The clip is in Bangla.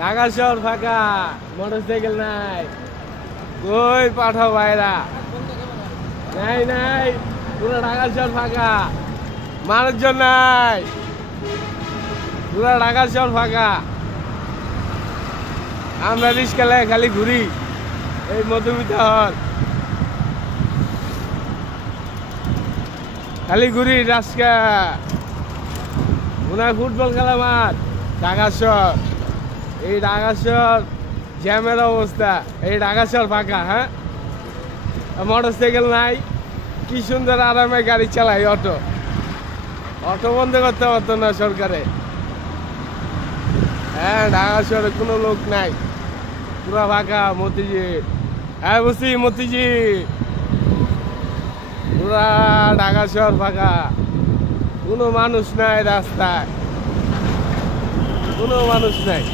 ঢাকা শহর ফাঁকা, মোটরসাইকেল নাই। কই পাঠাও ভাইরা? নাই নাই, পুরো ঢাকা শহর ফাঁকা, মানুষজন নাই, পুরো ঢাকা শহর ফাঁকা। আমরা রিস্কালে খালি ঘুরি এই মধুমিতা হল, খালি ঘুরি রাস্কা। মনে হয় ফুটবল খেলা মাঠ ঢাকা শহর। এই ঢাকা শহর জ্যামের অবস্থা, এই ঢাকা শহর ফাঁকা। হ্যাঁ, মোটরসাইকেল নাই, কি সুন্দর আরামে গাড়ি চালাই। অটো অটো বন্ধ করতে পারতো না সরকারে। হ্যাঁ, ঢাকা শহরে কোনো লোক নাই, পুরো ফাঁকা। মতিঝি, হ্যাঁ বুঝছি, মতিঝি পুরা ঢাকা শহর ফাঁকা, কোনো মানুষ নাই রাস্তায়, কোনো মানুষ নাই।